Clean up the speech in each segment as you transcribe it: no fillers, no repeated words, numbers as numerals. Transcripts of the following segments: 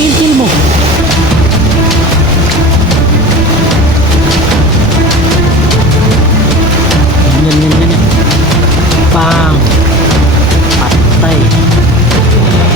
Tanggalin kill mo. Yan. Bang. Patay.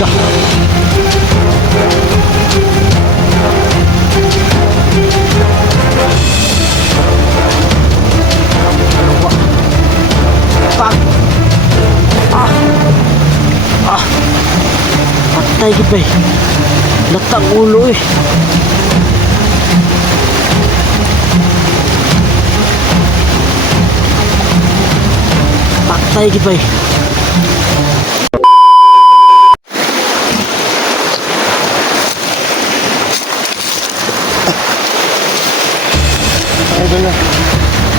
Dah. Dalawa. Bang. Patay gitu eh. Letak ulo eh. Patay gitu eh. Idol na.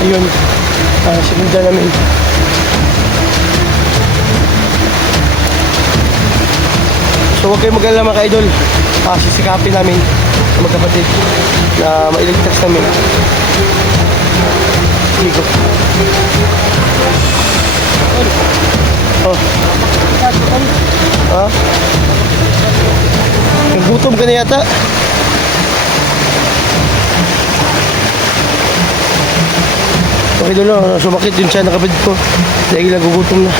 Ayun. Sinundan namin. So huwag kayong mag-alala mga ka-idol. Sisikapin namin sa magkapatid na mailigtas namin. Ligo. Oh. Ha? Nagutom ka na yata. Okay doon lang, sumakit din siya ng kapatid ko. Dahil nagugutom na.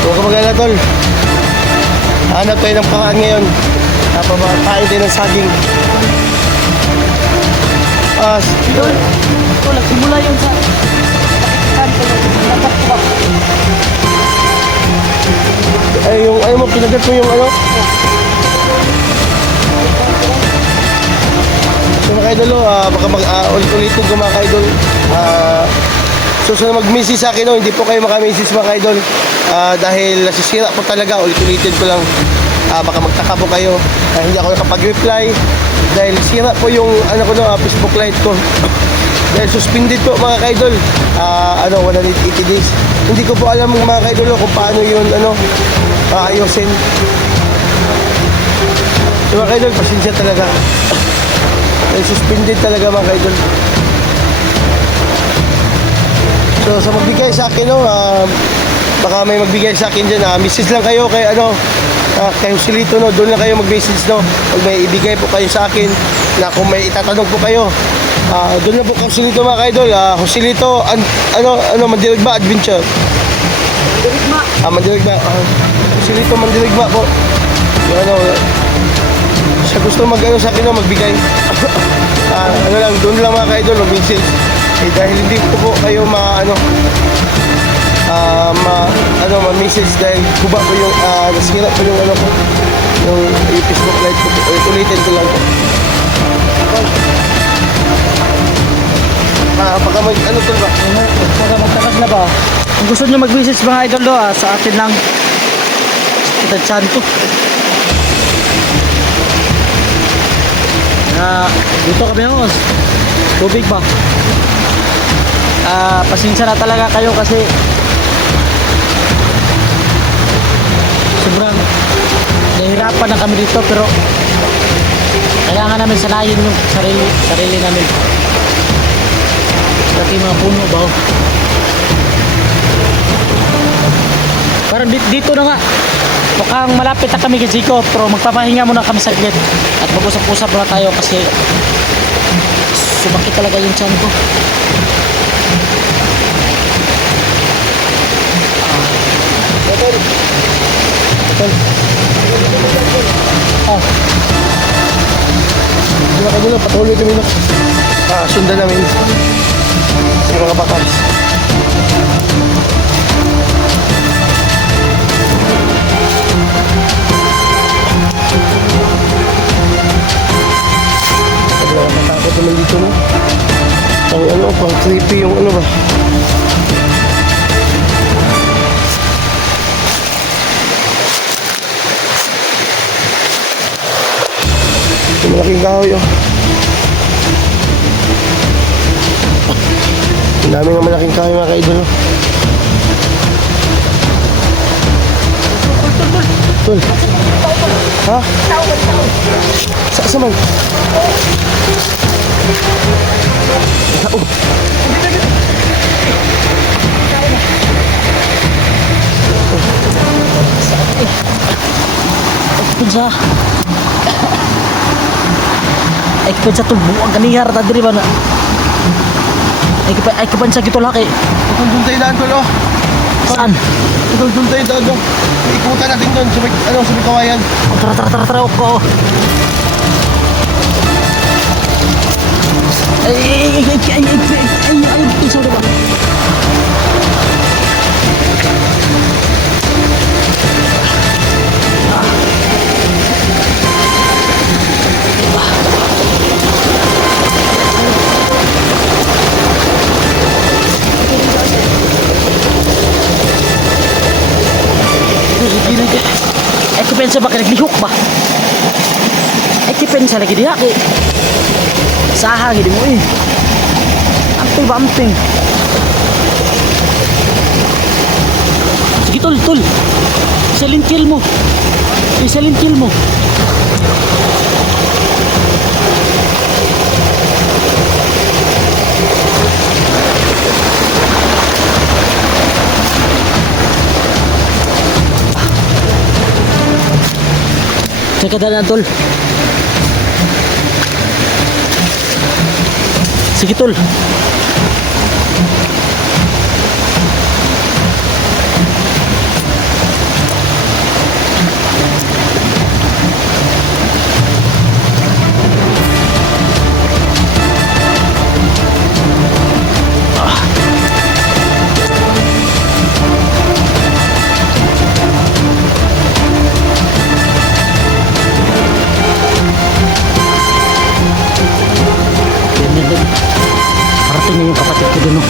Huwag ka mag-alala tol. Hanap tayo ng paraan ngayon. Napapakain tayo ng saging. Tol, nagsimula yun sa ay yung ano mo, pinagat mo yung ano. So mga idol, baka ulit-ulitin ko mga idol. So sa mag-message sa akin, hindi po kayo maka-message mga idol. Dahil nasisira po talaga, ulit-ulitin ko lang. Baka magtaka po kayo. Hindi ako nakapag-reply. Dahil sira po yung ano ko Facebook Lite ko. Dahil suspended po mga ka-idol. 180 days. Hindi ko po alam mga ka-idol kung paano yun ayusin. So mga ka-idol, pasensya talaga. Dahil suspended talaga mga ka-idol. So sa magbigay sa akin baka may magbigay sa akin dyan, message lang kayo kay kay Joselito, doon lang kayo mag-message pag may ibigay po kayo sa akin na kung may itatanong po kayo, doon lang po kay Joselito mga ka-idol. Joselito Mandirigma Adventure. Mandirigma. Joselito Mandirigma po. Siya gusto sa akin magbigay. Doon lang mga ka-idol mag-message. Dahil hindi ko po kayo ma-message dahil kuba po yung nasira po yung yung Facebook Live ko. Ulitin ko lang po. Baka to ba? Baka magtakas na ba? Kung gusto nyo mag-message mga idol sa atin lang. Kita Santo. Dito kami tubig ba? Pasensya na talaga kayo kasi sobrang nahihirapan na kami dito, pero kailangan namin sanayin yung sarili namin. Pati mga puno ba? Parang dito na nga, mukhang malapit na kami kay Zico, pero magpapahinga muna kami saglit at mag-usap-usap na tayo kasi sumakit talaga yung tiyan ko. Betul. Gila kayo na, patuloy kami na. Sundan namin sa mga bakals. Matakot naman dito na. Pang creepy yung ba. Malaking kahoy Ang dami ng malaking kahoy mga ka-idol Tol. Ha? Sa man? sa ay kipensa tol buwag kanihar ta diri ba na ay kipensa gito laki Doon tayo daan tol, oh. saan Doon tayo daan, oh. Ikutan natin doon sa may, sa may kawayan. tara ko ay isa ba ay kipensa ba kanaglihok ba ay kipensa lagi diha kay saha gid mo eh amping ba amping sige tol isalin kill mo Teka dalan tol. Sige tol. Parating na yung kapatid ko dun, no?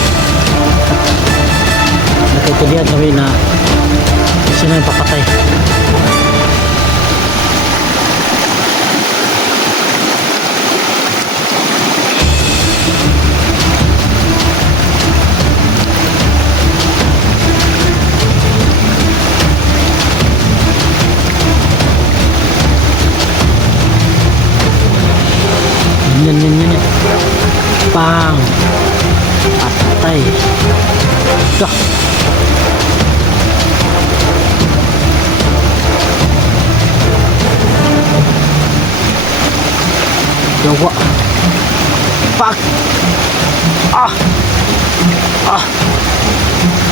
Nagkaitilihan kami na sino yung papatay. Yan. Pang patay dah yawa pak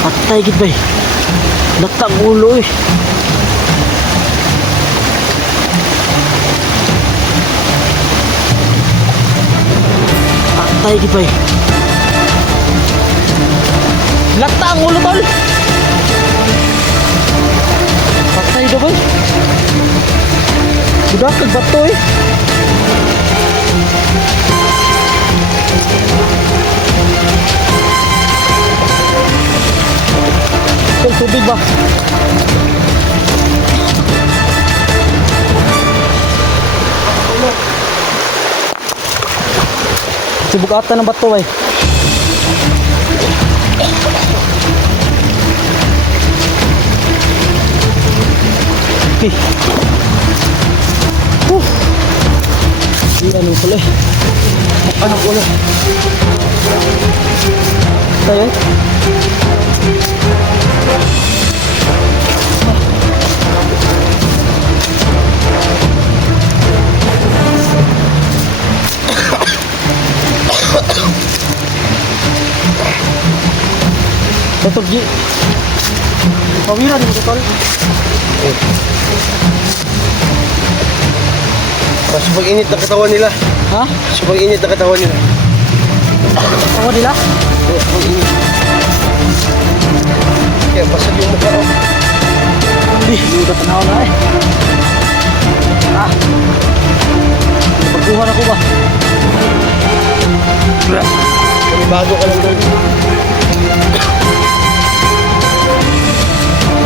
patay gid bay datang ulo eh patay gid bay lata ang ulo tol patay daw bay sudah bato eh tol tubig ba subok ata ng bato eh okay ano pala eh ano pala tayo eh Totol G pawiran mo totol Super init na katawan nila. ha? Super init na katawan nila. Ako nila? Super init. Kaya basag yung mukha ko. Hindi, hindi ka tanaw na eh pagkuhan ako ba? May bago ka lang doon.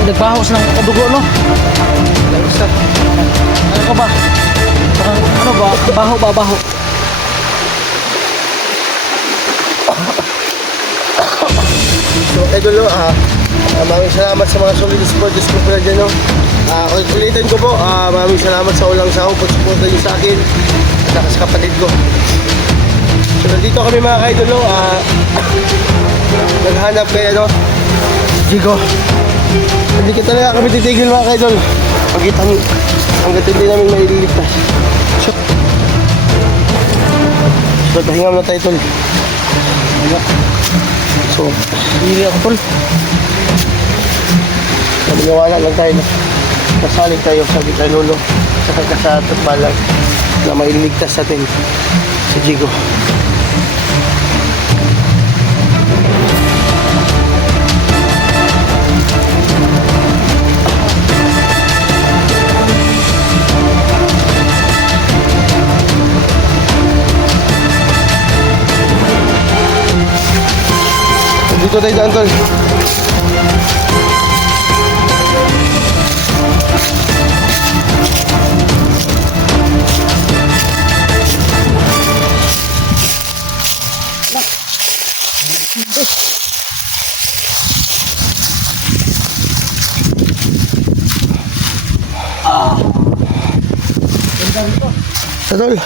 Nagpahos ng kadugo no? Lang isa. Ano ka ba? Parang ano ba? Baho. So, idol, maraming salamat sa mga solid supporters ko pala dyan, no? Ulitin ko po, maraming salamat sa ulang sahong pag-suporta nyo sa akin at sa kapatid ko. So, nandito kami mga ka-idol, no? Naghanap kay, Jigo. Hindi ka talaga kami titigil mga ka-idol. Pagkita hanggat hindi namin mailigtas. So, pahinga muna tayo, tol. So, Hindi ako tol. maniwala lang tayo na kasalig tayo sa Bikay Lolo sa kagkasatot balag na mailigtas natin si Jigo. Dito tayo daan, tol. Sa tol.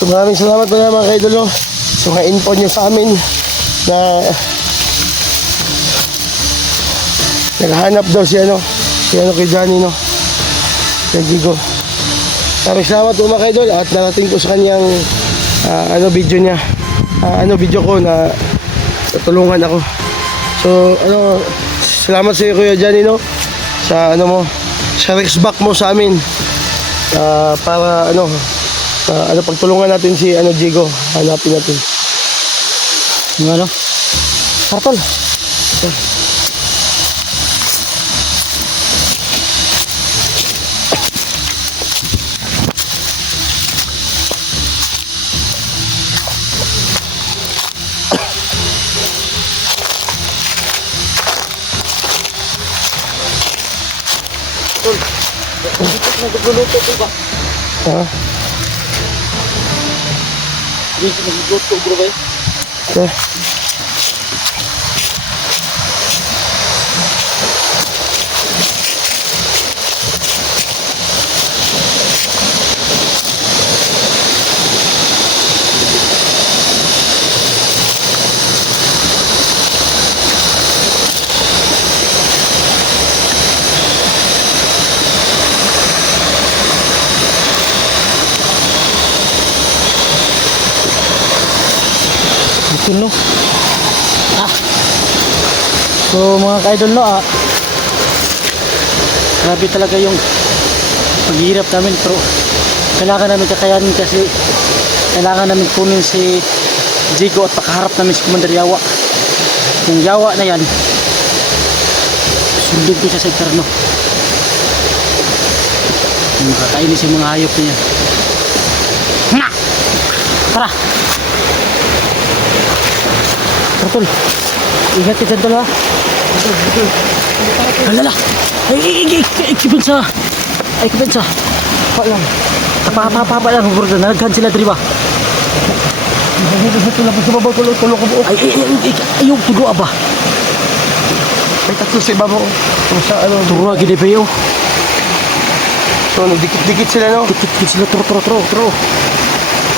So maraming salamat po na mga kaidolo sa mga info nyo sa amin na naghahanap daw si kay Johnny, no, kay Jigo. Maraming salamat po mga kaidol at narating ko sa kanyang video niya, video ko na tutulungan ako. So salamat sa iyo Kuya Johnny, no, sa sa respect mo sa amin para pagtulungan natin si Jigo, hanapin natin. Yung ano? Tol. Tol, nagluluto ko ba? Ha? Dito nagluluto bro ba? Okay. No? So mga ka-idol, no, grabe talaga yung paghihirap namin, pero kailangan namin kakayanin kasi kailangan namin kunin si Jigo at pakaharap namin si Commander Yawa. Yung Yawa na yan, sundin ko siya sa interno. Yung kakainis yung mga hayop niya. Tara! Tol, ingat ka dyan, tol, ha? Alala! Ay, kipensa! Ay, kipensa! Pa lang. Papa lang, bro. Nalaghan sila, di ba? Tulog ko buo. Ay, yung tulo, aba. May tatlo sa ibabaw. Turo, gini ba yun? So, nagdikit-dikit sila, no? Dikit sila, turo.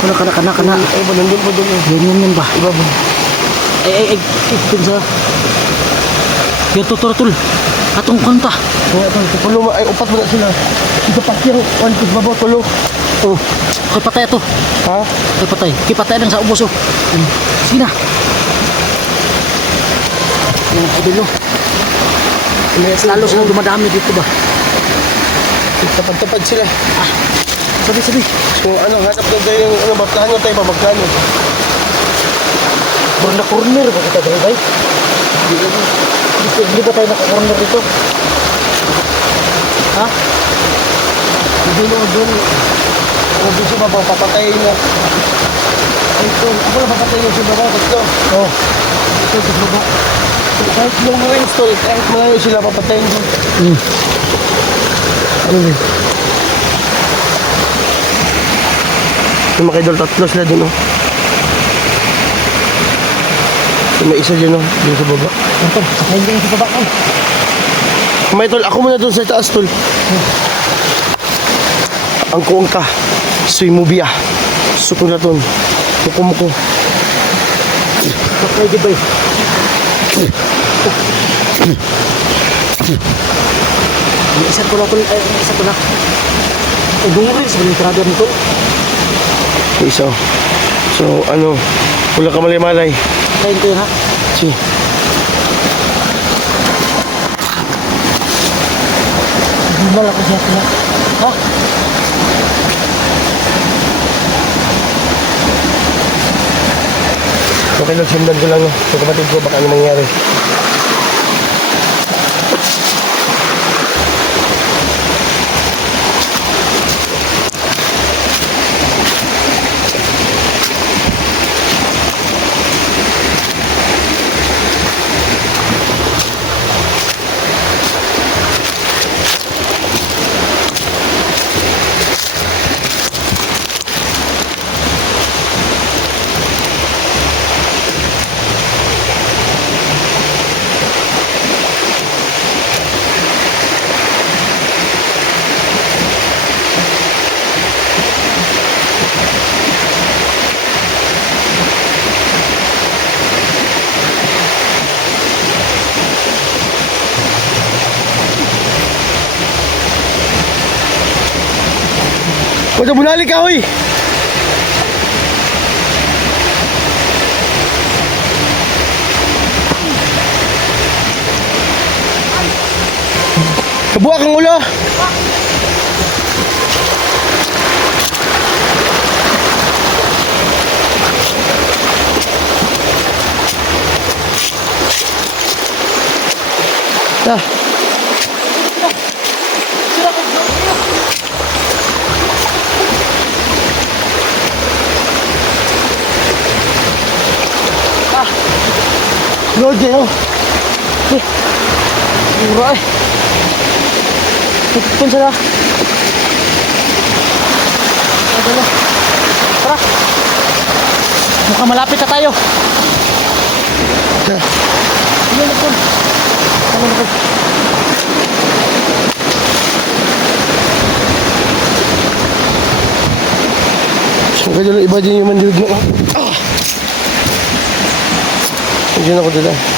Kana. Ay ba, nandun ba doon? Yan ba? Ibabaw. Ay, kipensa. Yan, tol. Atong kanta. Ay, upat mo na sila. Ito pakir, one piece babaw, tulo. Oh, kay patay ito. Ha? Kay patay lang sa ubos, oh. Sige na. Yan, idol, oh. Lalo silang dumadami dito ba? Tapad-tapad sila. Sabi. So, hanap na tayo yung, plano tayo, pamagplano. Banda corner ba kita, bay? Hindi ba tayo naka-corner dito? Ha? Hindi mo doon. Kung gusto ba bang papatayin na? Ay, ito. Ako na papatayin yung si Baba. Gusto. Oo. Ito, si Baba. Kahit yung mga install, kahit malayo sila papatayin doon. Hmm. Ano yun? Yung mga idol, tatlo sila doon, oh. So, may isa dyan, oh. Dito sa baba. Ito, sakayin din sa baba ko. May tol, ako muna doon sa taas, tol. Ang kuwang ka. Soy mubia. Sukulaton. Muko-muko. Sakay di ba eh? May isa ko na ko, ay isa ko na. Ay, bungo rin sa balitrado nito. May isa, oh. So, ano, wala ka malay-malay. Sakayin ko yun ha. Si. Gimbal ako siya sila. Ha? Okay, Lord, sundan ko lang, oh. Yung kapatid ko, baka ano mangyari. Huwag bunali ka, hoy! Kabuha kang ulo! Ah. Lord, oh. Mura eh. Pun sila. Adala. Tara. Mukhang malapit na tayo. Ano na pun? Ano na pun? Saan ka dala? Iba din yung mandilig mo. Diyan ako dala.